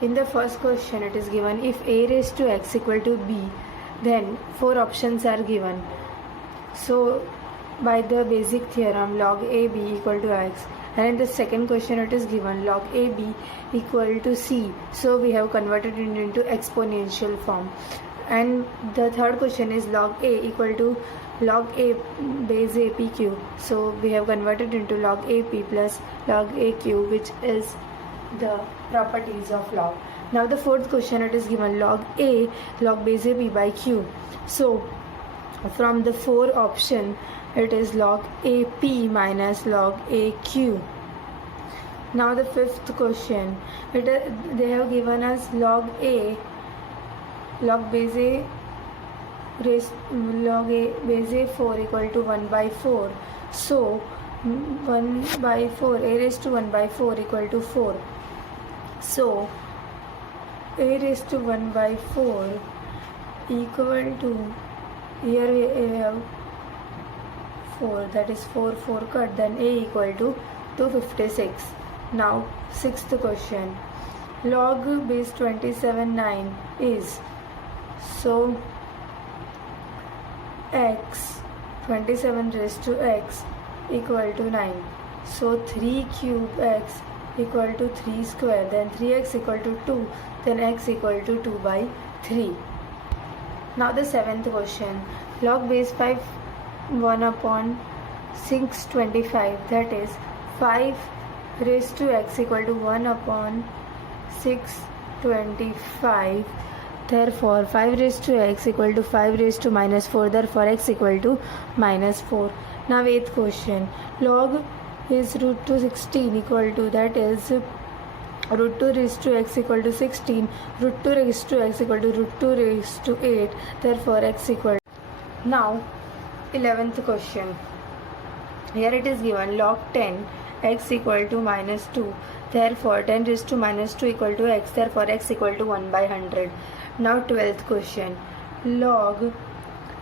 In the first question, it is given if a raised to x equal to b, then 4 options are given. So, by the basic theorem, log ab equal to x. And in the second question, it is given log ab equal to c. So, we have converted it into exponential form. And the third question is log a equal to log a base ap cube. So, we have converted into log ap plus log a cube, which is the properties of log. Now the fourth question, it is given log a log base ab by cube. So from the 4 option, it is log ap minus log aq. Now the fifth question, they have given us log a log base a log a base a 4 equal to 1 by 4. So 1 by 4, a raised to 1 by 4 equal to 4. So a raised to 1 by 4 equal to, here we have 4, that is 4 cut, then a equal to 256. Now sixth question, log base 27 9 is, so x 27 raised to x equal to 9. So 3 cube x equal to 3 square, then 3x equal to 2, then x equal to 2 by 3. Now the seventh question, log base 5 1 upon 625, that is 5 raised to x equal to 1 upon 625. Therefore 5 raised to x equal to 5 raised to minus 4, therefore x equal to minus 4. Now eighth question, log is root 2 16 equal to, that is root 2 raised to x equal to 16, root 2 raised to x equal to root 2 raised to 8, therefore x equal to. Now 11th question, here it is given log 10 x equal to minus 2, therefore 10 raised to minus 2 equal to x, therefore x equal to 1 by 100. Now 12th question, log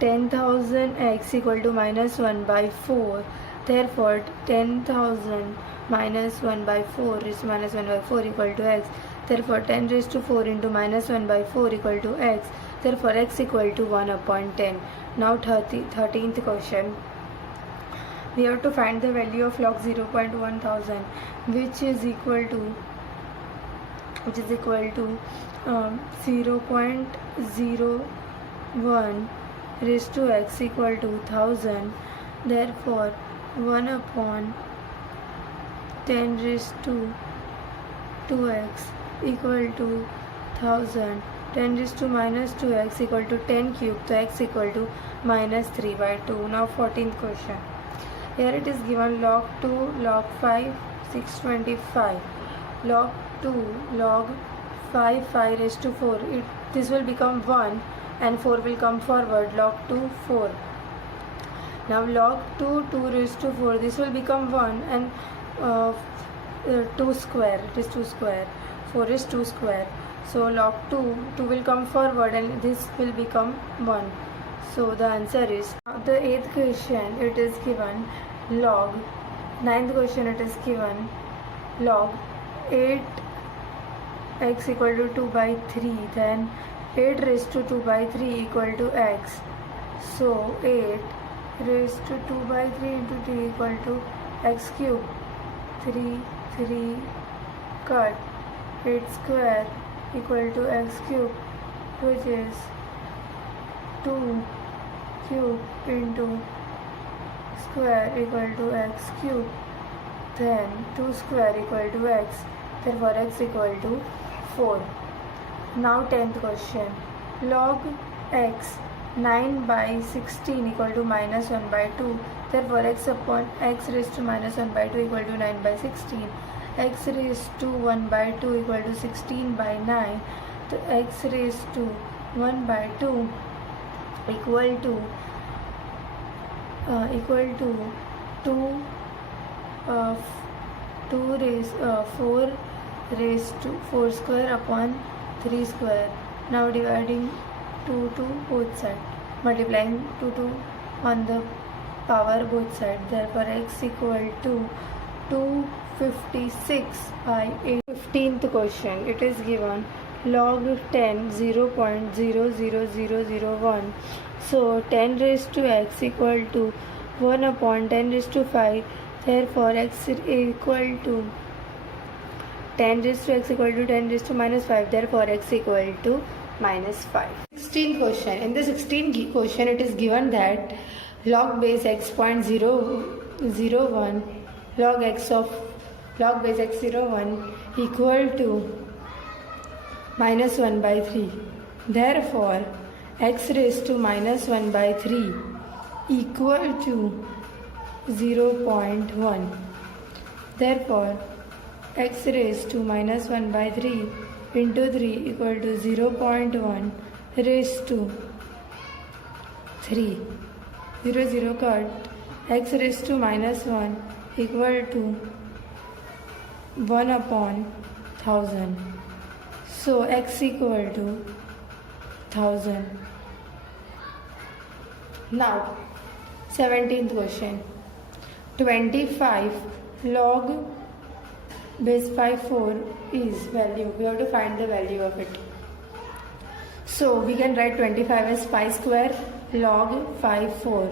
10,000 x equal to minus 1 by 4, therefore 10,000 minus 1 by 4 raised to minus 1 by 4 equal to x, therefore 10 raised to 4 into minus 1 by 4 equal to x, therefore x equal to 1 upon 10. Now 13th question, we have to find the value of log 0.1000, which is equal to 0.01 raised to x equal to 1000, therefore 1 upon 10 raised to 2x equal to 1000, 10 raised to minus 2x equal to 10 cube, so x equal to minus 3 by 2. Now 14th question, here it is given log 2 log 5 625, log 2 log 5 5 raised to 4, this will become 1 and 4 will come forward, log 2 4. Now log 2 2 raised to 4, this will become 1 and 2 square, it is 2 square, 4 is 2 square. So log 2 will come forward and this will become 1. So the answer is, the 8th question, it is given log, 9th question, it is given log 8 x equal to 2 by 3, then 8 raised to 2 by 3 equal to x. So 8 raised to 2 by 3 into 3 equal to x cube, 3 cut, 8 square equal to x cube, which is 2 cube into square equal to x cube, then 2 square equal to x, therefore x equal to 4. Now 10th question, log x 9 by 16 equal to minus 1 by 2, therefore x upon x raised to minus 1 by 2 equal to 9 by 16, x raised to 1 by 2 equal to 16 by 9, so x raised to 1 by 2 equal to 4 raised to 4 square upon 3 square. Now dividing 2 to both sides, multiplying 2 on the power both sides, therefore x equal to 2 56 by 8. 15th question. It is given log 10 0.00001. So 10 raised to x equal to 1 upon 10 raised to 5. Therefore x equal to 10 raised to x equal to 10 raised to minus 5. Therefore x equal to minus 5. 16th question. In the 16th question it is given that log base x 0.001 log x of log base x01 equal to minus 1 by 3. Therefore x raised to minus 1 by 3 equal to 0.1. Therefore x raised to minus 1 by 3 into 3 equal to 0.1 raised to 3. 0 0 cut. X raised to minus 1 equal to 1 upon 1000. So x equal to 1000. Now 17th question. 25 log base 54 is value. We have to find the value of it. So we can write 25 as pi square log 54.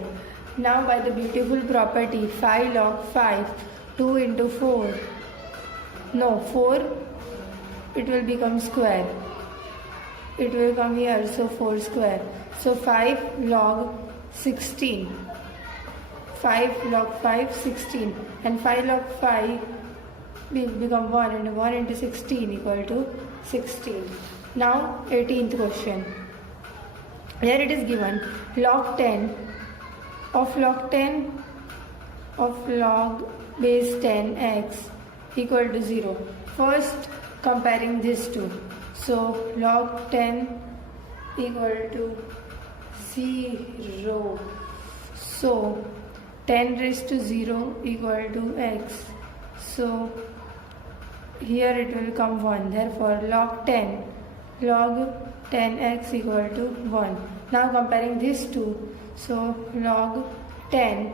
Now by the beautiful property 5 log 5, 2 into 4. No, 4 it will become square. It will come here, so 4 square. So 5 log 16. 5 log 5, 16. And 5 log 5 will become 1 and 1 into 16 equal to 16. Now 18th question. Here it is given log 10 of log 10 of log base 10x equal to 0. First comparing these two. So log 10 equal to 0. So 10 raised to 0 equal to x. So here it will come 1. Therefore log 10x equal to 1. Now comparing these two. So log 10,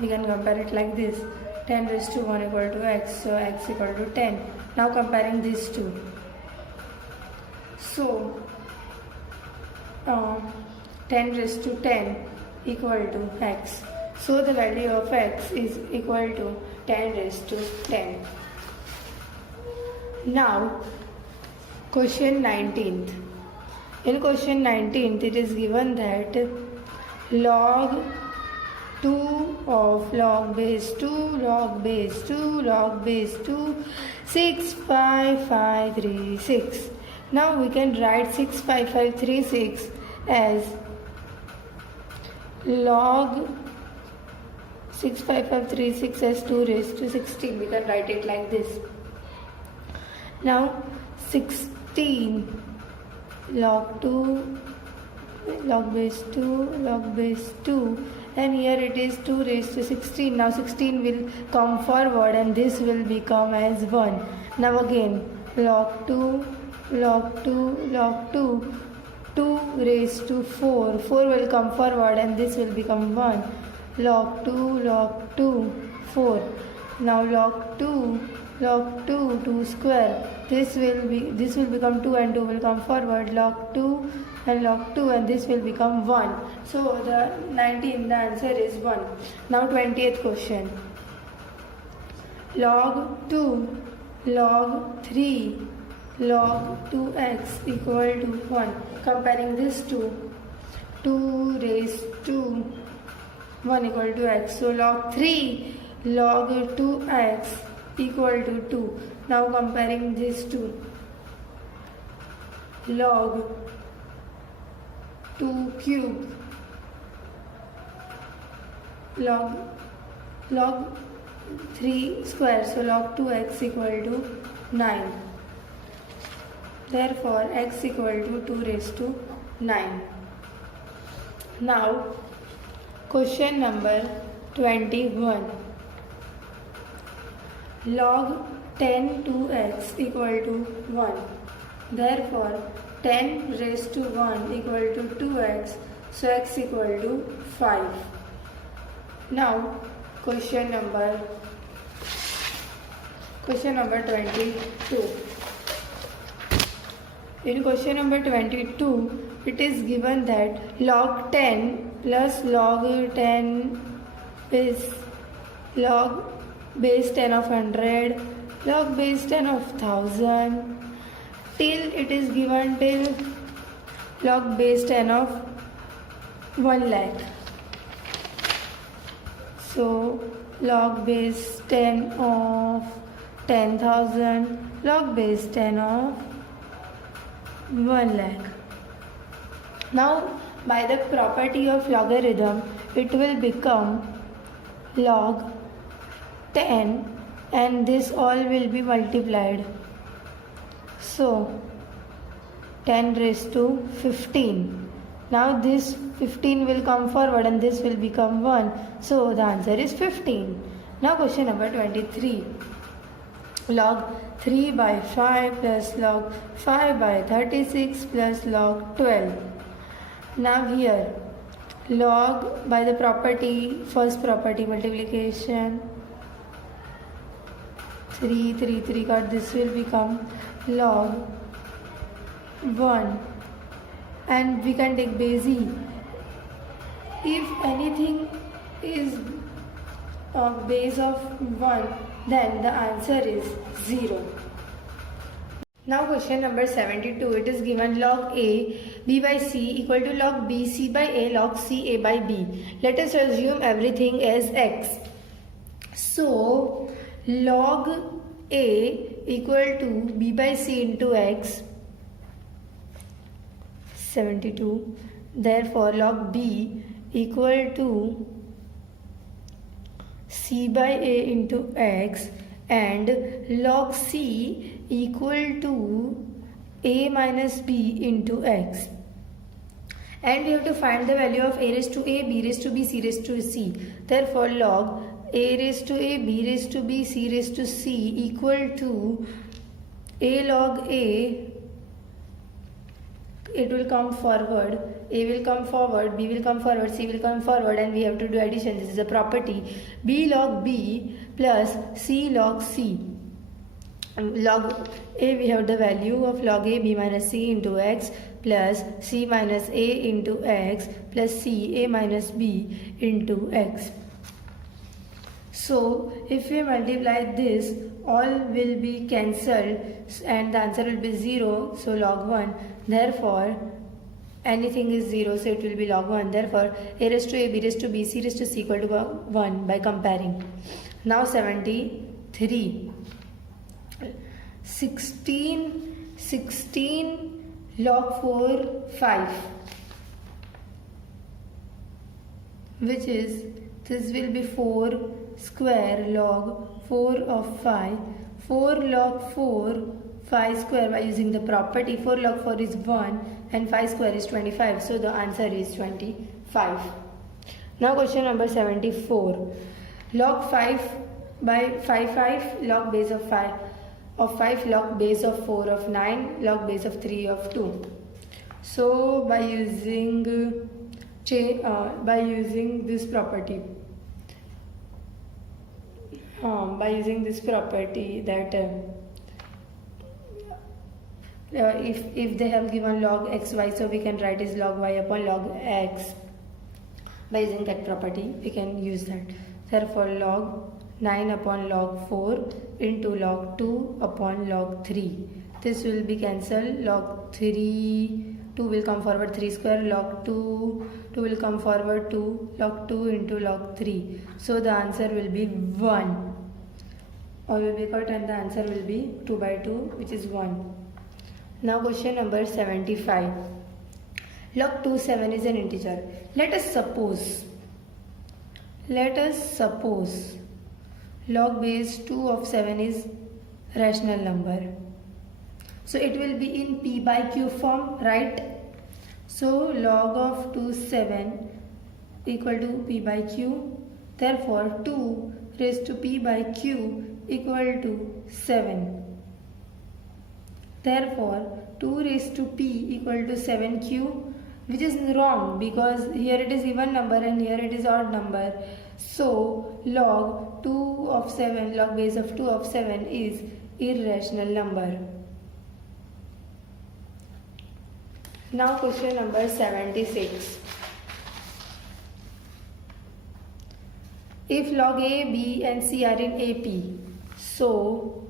we can compare it like this. 10 raised to 1 equal to x. So x equal to 10. Now comparing these two. So 10 raised to 10 equal to x. So the value of x is equal to 10 raised to 10. Now question 19th. In question 19th it is given that log 2 of log base 2 log base 2 log base 2 65536. Now we can write 65536 as log 65536 as 2 raised to 16. We can write it like this. Now 16 log 2 log base 2 log base 2, and here it is 2 raised to 16. Now 16 will come forward and this will become as 1. Now again log 2 log 2 log 2, 2 raised to 4. 4 will come forward and this will become 1. Log 2 4. Now log 2 2 square. This will become 2 and 2 will come forward. Log 2 and log 2 and this will become 1. So the answer is 1. Now 20th question. Log 2 log 3 log 2x equal to 1. Comparing this to 2 raised to 1 equal to x. So log 3 log 2x equal to 2. Now comparing these two. Log 2 cube log 3 square. So log 2x equal to 9. Therefore x equal to 2 raised to 9. Now question number 21. Log 10 2x equal to 1. Therefore 10 raised to 1 equal to 2x. So x equal to 5. Now question number Question number 22. In question number 22, it is given that log 10 plus log 10 is log base 10 of 100, log base 10 of 1000, till it is given till log base 10 of 1 lakh. So log base 10 of 10,000, log base 10 of 1 lakh. Now by the property of logarithm, it will become log 10 and this all will be multiplied. So 10 raised to 15. Now this 15 will come forward and this will become 1. So the answer is 15. Now question number 23. Log 3 by 5 plus log 5 by 36 plus log 12. Now here log by the property, first property multiplication, 3 got, this will become log 1 and we can take base e. If anything is base of 1, then the answer is 0. Now question number 72, it is given log a b by c equal to log b c by a log c a by b. Let us assume everything as x. So log a equal to b by c into x, 72. Therefore log b equal to c by a into x and log c equal to a minus b into x. And we have to find the value of a raised to a, b raised to b, c raised to c. Therefore log a raised to a, b raised to b, c raised to c equal to a log a, it will come forward, a will come forward, b will come forward, c will come forward, and we have to do addition. This is a property. B log b plus c log c. Log a, we have the value of log a b minus c into x plus c minus a into x plus c a minus b into x. So if we multiply this, all will be cancelled and the answer will be 0. So log 1. Therefore anything is 0, so it will be log 1. Therefore a raised to a, b raised to b, c raised to c equal to 1 by comparing. Now 73. 16 log 4 5, which is, this will be 4 square log 4 of 5, 4 log 4 5 square by using the property. 4 log 4 is 1 and 5 square is 25, so the answer is 25. Now question number 74. Log 5 by 5 log base of 5 log base of 4 of 9 log base of 3 of 2. So by using this property, that if they have given log xy, so we can write as log y upon log x. By using that property we can use that. Therefore log 9 upon log 4 into log 2 upon log 3. This will be cancelled. Log 3, 2 will come forward, 3 square, log 2 will come forward, 2, log 2 into log 3. So the answer will be 1. All will be cut and the answer will be 2 by 2, which is 1. Now question number 75. Log 2 7 is an integer. Let us suppose log base 2 of 7 is rational number. So it will be in p by q form, right? So log of 2 7 equal to p by q. Therefore 2 raised to p by q equal to 7. Therefore 2 raised to p equal to 7q, which is wrong because here it is even number and here it is odd number. So log 2 of 7, log base of 2 of 7 is irrational number. Now question number 76. If log A, B and C are in AP, so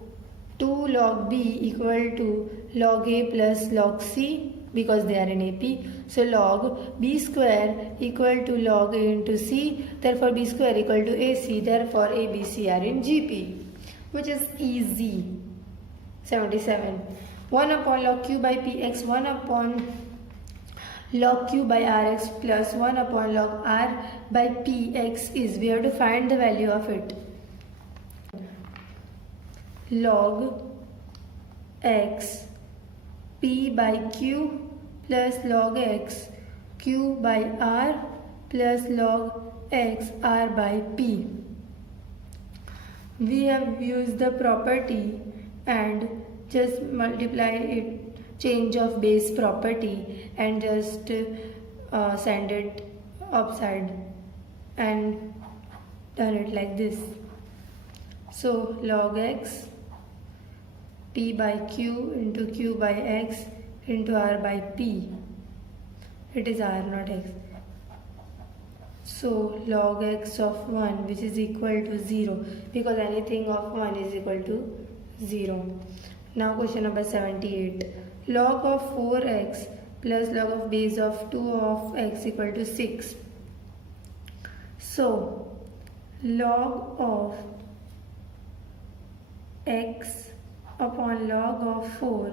2 log B equal to log A plus log C because they are in AP. So log B square equal to log A into C, therefore B square equal to AC, therefore A, B, C are in GP, which is easy. 77. 1 upon log Q by PX, 1 upon log Q by Rx plus 1 upon log R by Px is, we have to find the value of it. Log X P by Q plus log X Q by R plus log X R by P. We have used the property and just multiply it, change of base property, and just send it upside and done it like this. So log X P by Q into Q by X into R by P. It is R, not X. So log X of 1, which is equal to 0, because anything of 1 is equal to 0. Now question number 78. Log of 4x plus log of base of 2 of x equal to 6. So log of x upon log of 4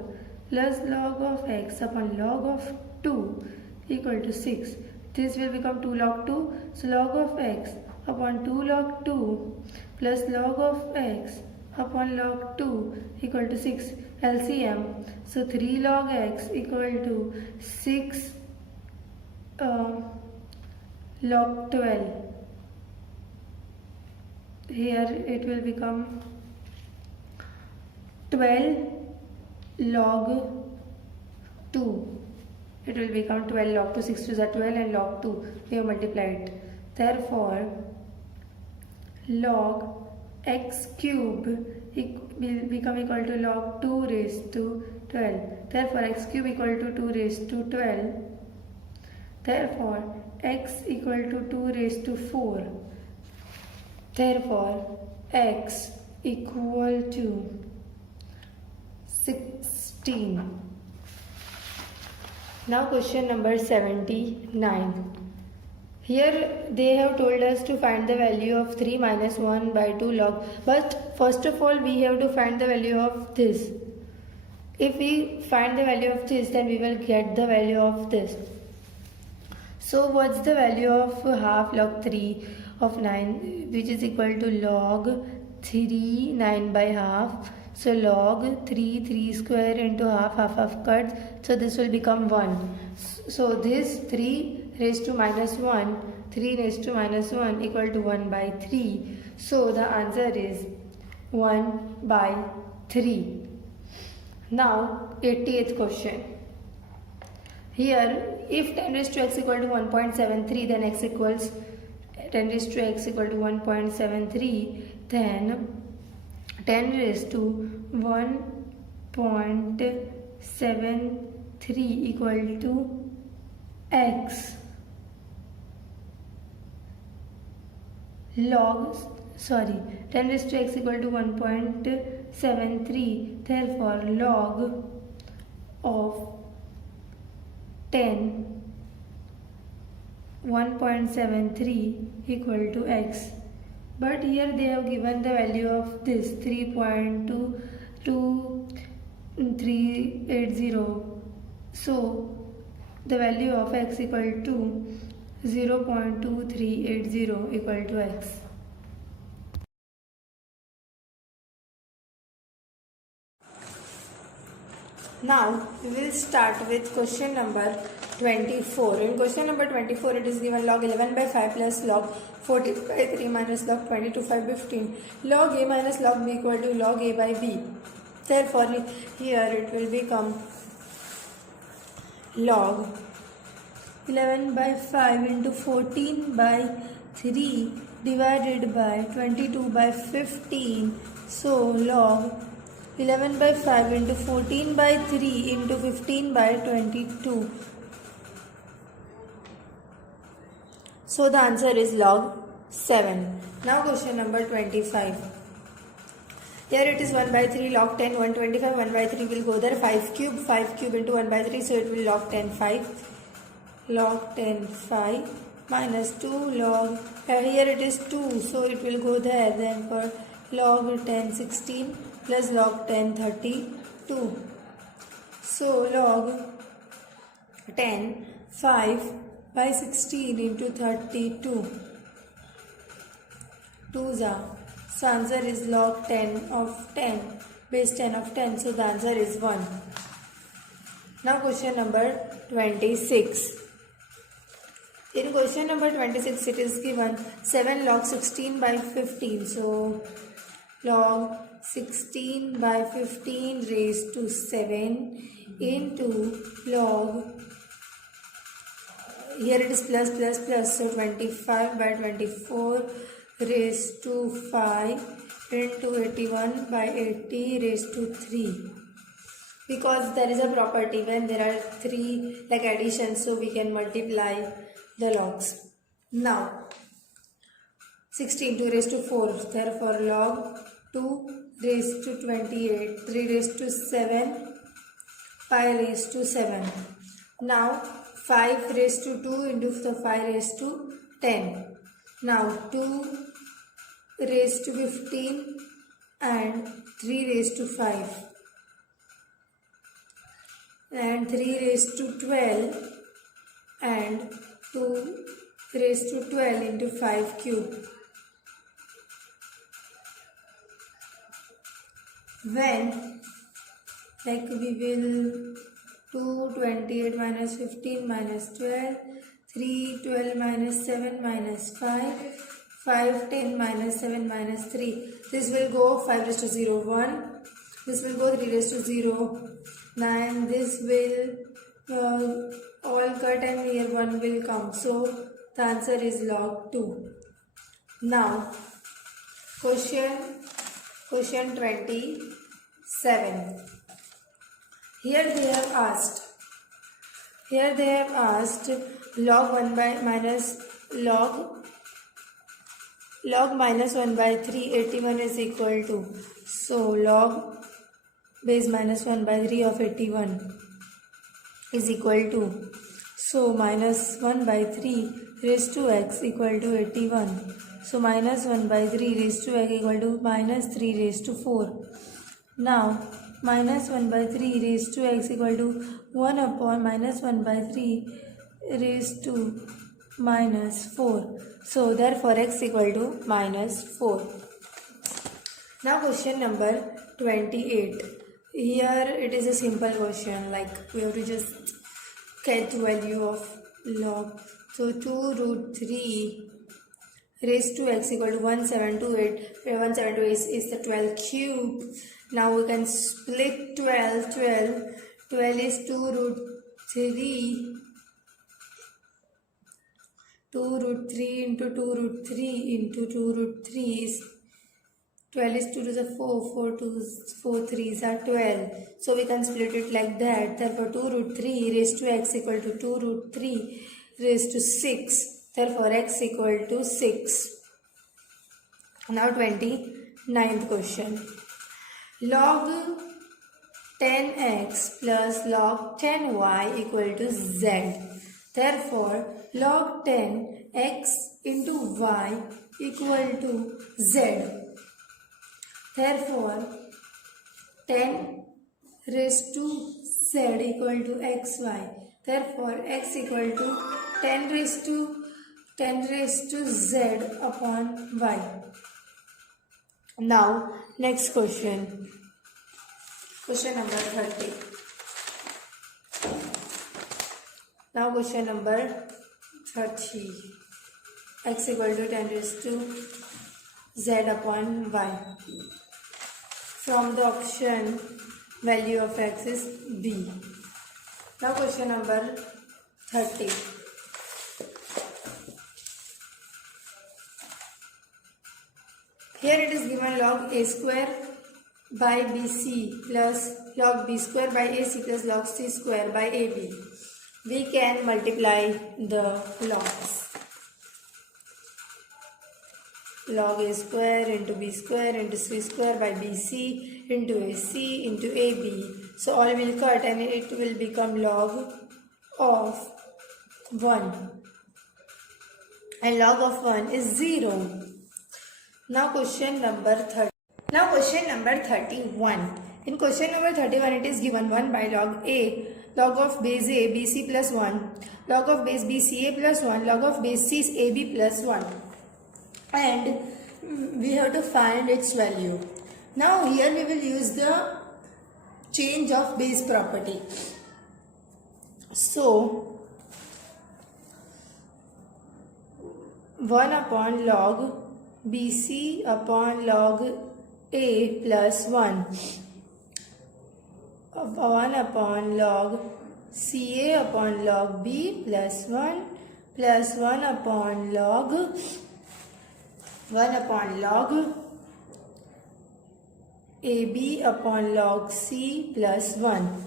plus log of x upon log of 2 equal to 6. This will become 2 log 2. So log of x upon 2 log 2 plus log of x upon log 2 equal to 6. LCM. So 3 log x equal to 6 log 12. Here it will become 12 log 2. It will become 12 log 2. 6 to the 12 and log 2. We have multiplied. Therefore, log x cube will become equal to log 2 raised to 12. Therefore, x cube equal to 2 raised to 12. Therefore, x equal to 2 raised to 4. Therefore, x equal to 16. Now question number 79. Here they have told us to find the value of 3 minus 1 by 2 log. But first of all we have to find the value of this. If we find the value of this, then we will get the value of this. So what's the value of half log 3 of 9, which is equal to log 3 9 by half. So log 3 3 square into half cuts. So this will become 1. So this 3 raised to minus 1, 3 raised to minus 1 equal to 1 by 3. So the answer is 1 by 3. Now 88th question. Here if 10 raised to x equal to 1.73, then x equals 10 raised to x equal to 1.73, then 10 raised to 1.73 equal to x log 10 raised to x equal to 1.73, therefore log of 10 1.73 equal to x. But here they have given the value of this 3.22380. So the value of x equal to 0.2380 equal to x. Now we will start with question number 24. In question number 24 it is given log 11 by 5 plus log 14 by 3 minus log 22 by 15. Log a minus log b equal to log a by b. Therefore here it will become log 11 by 5 into 14 by 3 divided by 22 by 15. So log 11 by 5 into 14 by 3 into 15 by 22. So the answer is log 7. Now question number 25. Here it is 1 by 3 log 10, 125, 1 by 3 will go there, 5 cube into 1 by 3, so it will log 10, 5. Log 10, 5 minus 2 log, here it is 2, so it will go there, then for log 10, 16 plus log 10, 32. So log 10, 5 by 16 into 32. 2's are. So answer is log 10 of 10, base 10 of 10. So the answer is 1. Now question number 26. In question number 26 it is given 7 log 16 by 15. So log 16 by 15 raised to 7 into log, here it is plus, so 25 by 24 raised to 5 into 81 by 80 raised to 3. Because there is a property when there are 3 like additions, so we can multiply the logs. Now 16 2 raised to 4, therefore log 2 raised to 28, 3 raised to 7, 5 raised to 7. Now 5 raised to 2 into the 5 raised to 10. Now 2 raised to 15 and 3 raised to 5 and 3 raised to 12 and 2 raised to 12 into 5 cube. When like we will 228 minus 15 minus 12, 3 12 minus 7 minus 5, 5 10 minus 7 minus 3. This will go 5 raised to 0 1. This will go 3 raised to 0 9. This will all cut and here 1 will come. So the answer is log 2. Now question 27. Here they have asked log 1 by minus log minus 1 by 3, 81 is equal to, so log base minus 1 by 3 of 81 is equal to, so minus 1 by 3 raised to x equal to 81. So minus 1 by 3 raised to x equal to minus 3 raised to 4. Now minus 1 by 3 raised to x equal to 1 upon minus 1 by 3 raised to minus 4. So therefore x equal to minus 4. Now question number 28. Here it is a simple question, like we have to just get the value of log. So 2 root 3 raised to x equal to 1728. 1728 is the 12 cube. Now we can split 12. 12 is 2 root 3. 2 root 3 into 2 root 3 into 2 root 3 is 12 is 2 to the 4. 4 2s 4 3s are 12. So we can split it like that. Therefore 2 root 3 raised to x equal to 2 root 3 raised to 6. Therefore x equal to 6. Now 29th question. Log 10x plus log 10y equal to z. Therefore log 10x into y equal to z. Therefore 10 raised to z equal to xy. Therefore x equal to 10 raised to z upon y. Now next question. Question number 30. Now question number 30. X equal to 10 raised to z upon y. From the option value of x is b. Now question number 30. Here it is given log a square by bc plus log b square by ac plus log c square by ab. We can multiply the logs. Log a square into b square into c square by bc into ac into ab. So all will cut and it will become log of 1. And log of 1 is 0. Now question number 30. Now question number 31. In question number 31 it is given 1 by log a, log of base a bc plus 1, log of base b ca plus 1, log of base c ab plus 1. And we have to find its value. Now here we will use the change of base property. So 1 upon log bc upon log a plus 1 upon log ca upon log b plus 1 plus 1 upon log ab upon log c plus 1.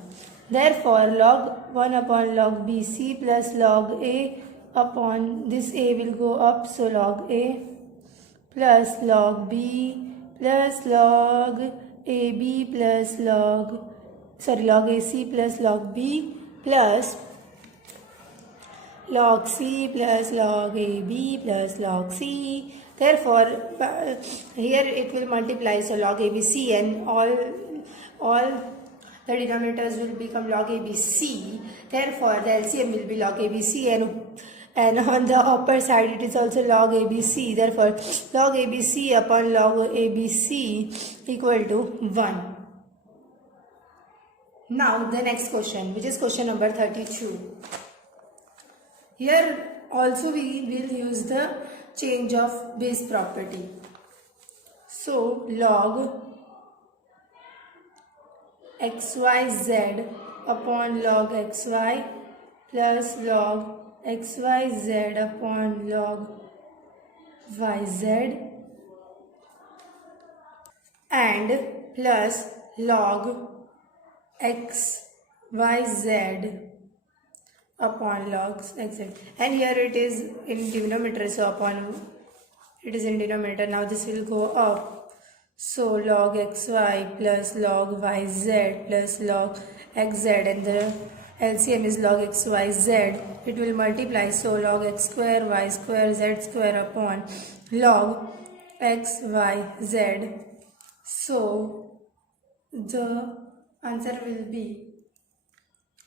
Therefore log 1 upon log bc plus log a upon this a will go up, so log a plus log b plus log ab plus log ac plus log b plus log c plus log ab plus log c. Therefore here it will multiply, so log abc, and all the denominators will become log abc. Therefore the LCM will be log abc, and on the upper side it is also log abc. Therefore log abc upon log abc equal to 1. Now the next question, which is question number 32. Here also we will use the change of base property. So log xyz upon log xy plus log xyz upon log yz and plus log xyz upon log xz, and here it is in denominator, so upon it is in denominator. Now this will go up, so log xy plus log yz plus log xz, and the LCM is log xyz. It will multiply, so log x square y square z square upon log xyz. So the answer will be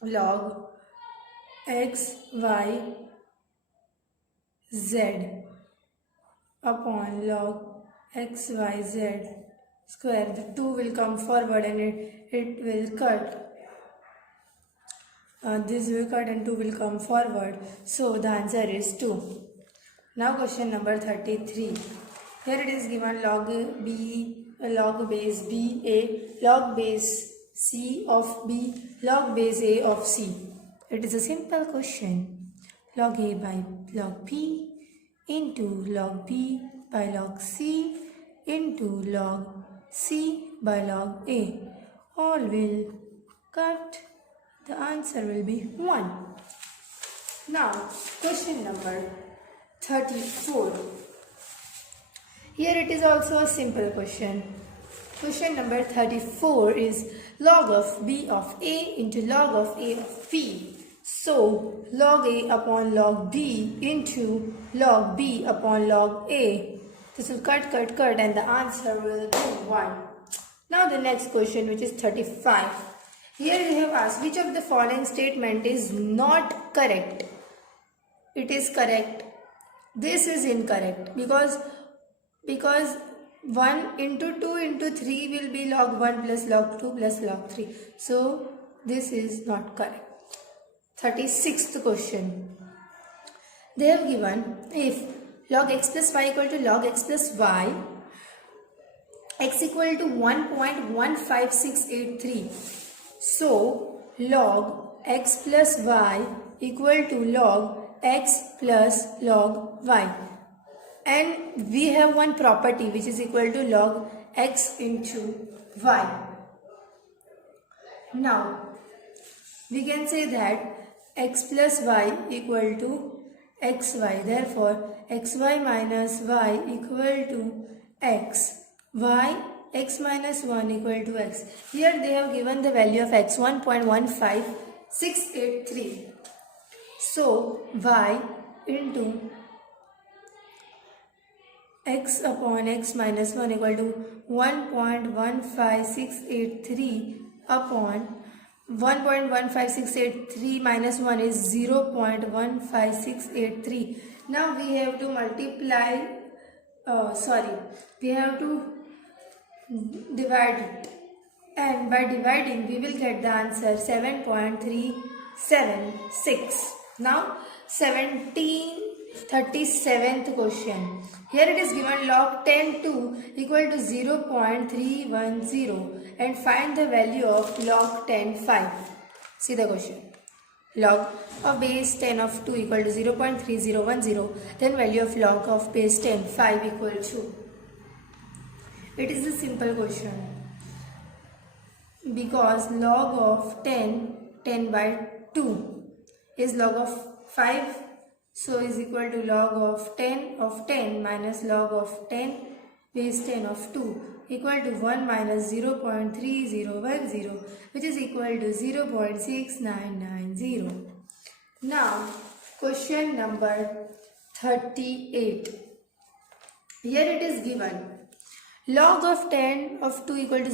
log xyz upon log xyz square. The 2 will come forward and it will cut. This will cut and 2 will come forward. So the answer is 2. Now question number 33. Here it is given log b, log base b a, log base c of b, log base a of c. It is a simple question. Log a by log b into log b by log c into log c by log a. All will cut. The answer will be 1. Now question number 34. Here it is also a simple question. Question number 34 is log of b of a into log of a of b. So log a upon log b into log b upon log a. This will cut and the answer will be 1. Now the next question, which is 35. Here we have asked which of the following statement is not correct. It is correct. This is incorrect because 1 into 2 into 3 will be log 1 plus log 2 plus log 3. So this is not correct. 36th question. They have given if log x plus y equal to log x plus y, x equal to 1.15683. So log x plus y equal to log x plus log y. and we have one property which is equal to log x into y. Now we can say that x plus y equal to xy. Therefore, xy minus y equal to x. X minus 1 equal to x. Here they have given the value of x 1.15683. So, y into x upon x minus 1 equal to 1.15683 upon 1.15683 minus 1 is 0.15683. Now we have to multiply, we have to divide it, and by dividing we will get the answer 7.376. Now 37th question. Here it is given log 10(2) equal to 0.310 and find the value of log 10(5). See the question. Log of base 10 of 2 equal to 0.3010, then value of log of base 10 5 equal to. It is a simple question because log of 10 by 2 is log of 5, so is equal to log of 10 minus log of 10 base 10 of 2 equal to 1 minus 0.3010, which is equal to 0.6990. Now question number 38. Here it is given log of 10 of 2 equal to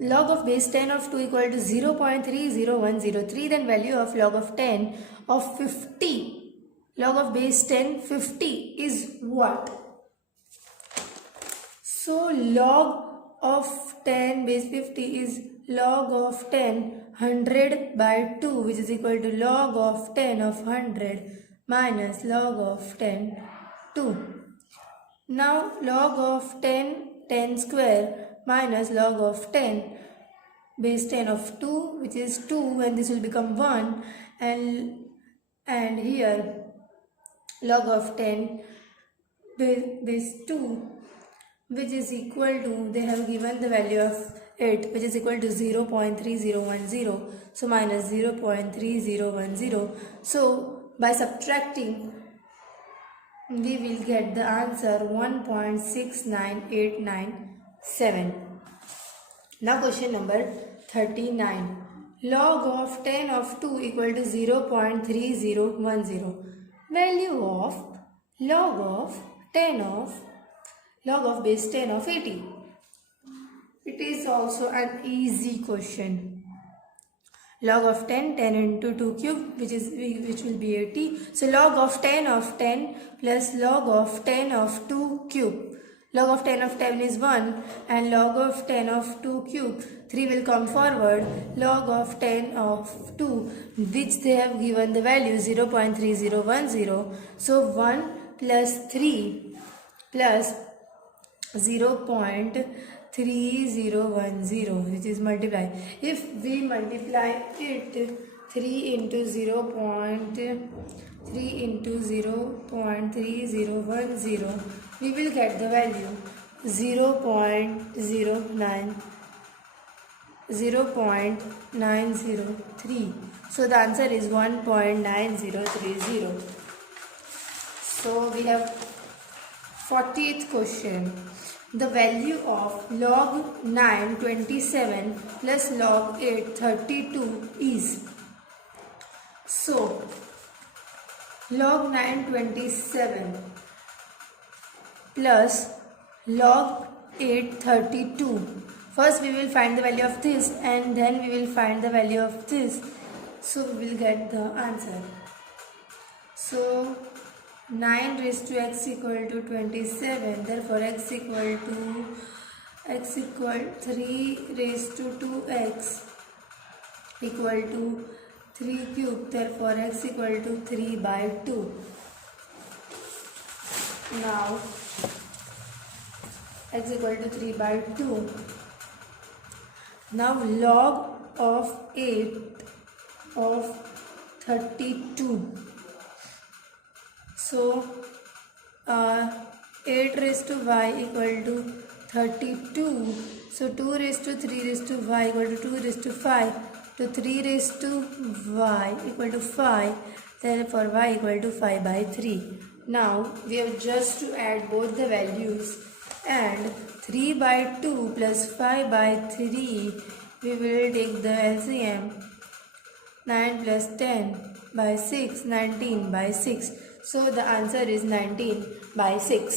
log of base 10 of 2 equal to 0.30103, then value of log of 10 of 50. Log of base 10 50 is what? So log of 10 base 50 is log of 10 100 by 2, which is equal to log of 10 of 100 minus log of 10 2. Now log of 10 square minus log of 10 base 10 of 2, which is 2, and this will become 1, and here log of 10 base 2, which is equal to, they have given the value of it, which is equal to 0.3010, so minus 0.3010. So by subtracting we will get the answer 1.69897. Now question number 39. Log of 10 of 2 equal to 0.3010. Value of log of base 10 of 80. It is also an easy question. Log of 10 into 2 cube, which will be 80. So log of 10 plus log of 10 of 2 cube. Log of 10 of 10 is 1 and log of 10 of 2 cube. 3 will come forward. Log of 10 of 2, which they have given the value 0.3010. So 1 plus 3 plus 0.3010, which is multiply. If we multiply it 3 into 0.3010, we will get the value 0.903. So the answer is 1.9030. So we have 40th question. The value of log 9 27 plus log 8 32 is. So log 9 27 plus log 8 32. First we will find the value of this and then we will find the value of this. So we will get the answer. So 9 raised to x equal to 27, therefore x equal 3 raised to 2x equal to 3 cube, therefore x equal to 3 by 2. Now x equal to 3 by 2. Now log of 8 of 32. So 8 raised to y equal to 32. So 2 raised to 3 raised to y equal to 2 raised to 5. So 3 raised to y equal to 5. Therefore y equal to 5 by 3. Now we have just to add both the values, and 3 by 2 plus 5 by 3, we will take the LCM. 9 plus 10 by 6, 19 by 6. So the answer is 19 by 6.